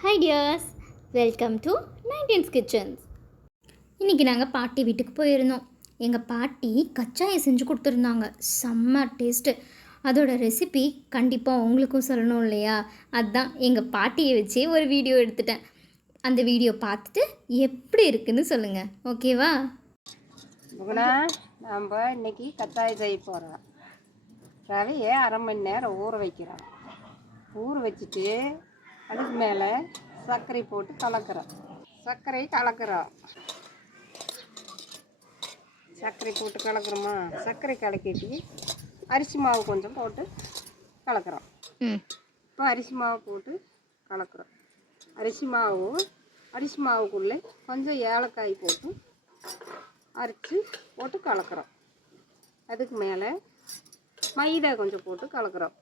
Hi tears, welcome to 19's kitchens. இன்றைக்கி நாங்கள் பாட்டி வீட்டுக்கு போயிருந்தோம். எங்கள் பாட்டி கச்சாயை செஞ்சு கொடுத்துருந்தாங்க. செம்ம டேஸ்ட்டு. அதோட ரெசிபி கண்டிப்பாக உங்களுக்கும் சொல்லணும் இல்லையா? அதுதான் எங்கள் பாட்டியை வச்சே ஒரு வீடியோ எடுத்துட்டேன். அந்த வீடியோ பார்த்துட்டு எப்படி இருக்குன்னு சொல்லுங்கள், ஓகேவா? நம்ம இன்றைக்கி கச்சாய் செய்ய போகிறோம். ரவையை அரை மணி நேரம் ஊற வைக்கிறோம். ஊற வச்சுட்டு அதுக்கு மேலே சர்க்கரை போட்டு கலக்கிறோம். சர்க்கரை போட்டு கலக்கிறோமா? சர்க்கரை கலக்கிட்டு அரிசி மாவு கொஞ்சம் போட்டு கலக்கிறோம். இப்போ அரிசி மாவு போட்டு கலக்கிறோம். அரிசி மாவுக்குள்ளே கொஞ்சம் ஏலக்காய் போட்டு அரைச்சி போட்டு கலக்கிறோம். அதுக்கு மேலே மைதா கொஞ்சம் போட்டு கலக்கிறோம்.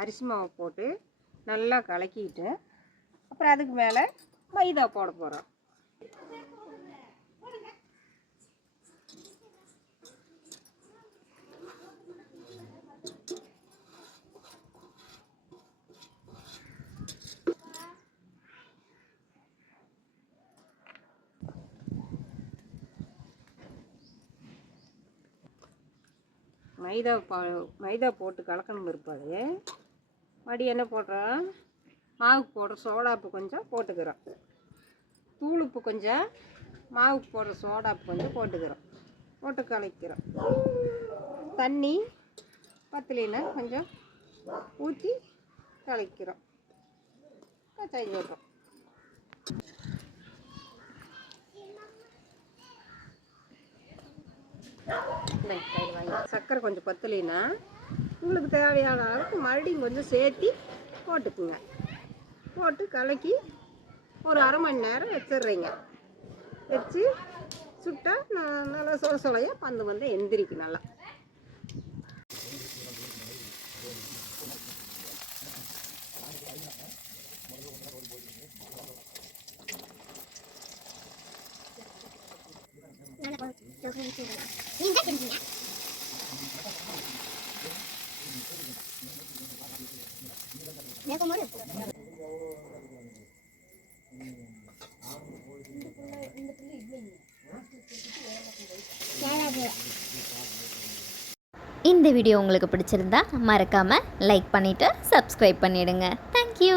அரிசி மாவு போட்டு நல்லா கலக்கிட்டு அப்புறம் அதுக்கு மேலே மைதா போட போகிறோம். மைதா போட்டு கலக்கணும் இருப்பாது. மடி என்ன போடுறோம்? மாவுக்கு போடுற சோடாப்பு கொஞ்சம் போட்டுக்கிறோம். தூளுப்பு கொஞ்சம், மாவுக்கு போடுற சோடாப்பு கொஞ்சம் போட்டுக்கிறோம். போட்டு கலக்கிறோம். தண்ணி பத்தலைன்னா கொஞ்சம் ஊற்றி கலக்கிறோம். கச்சாய் போடுறோம். சர்க்கரை கொஞ்சம் பத்தலைன்னா உங்களுக்கு தேவையான அளவுக்கு மறுபடியும் கொஞ்சம் சேர்த்தி போட்டுக்குங்க. போட்டு கலக்கி ஒரு அரை மணி நேரம் வச்சிடுறீங்க. வச்சு சுட்டால் நல்லா சொலையாக பந்து எந்திரிக்கும் நல்லா. இந்த வீடியோ உங்களுக்கு பிடிச்சிருந்தா மறக்காமல் லைக் பண்ணிவிட்டு சப்ஸ்கிரைப் பண்ணிவிடுங்க. தேங்க்யூ.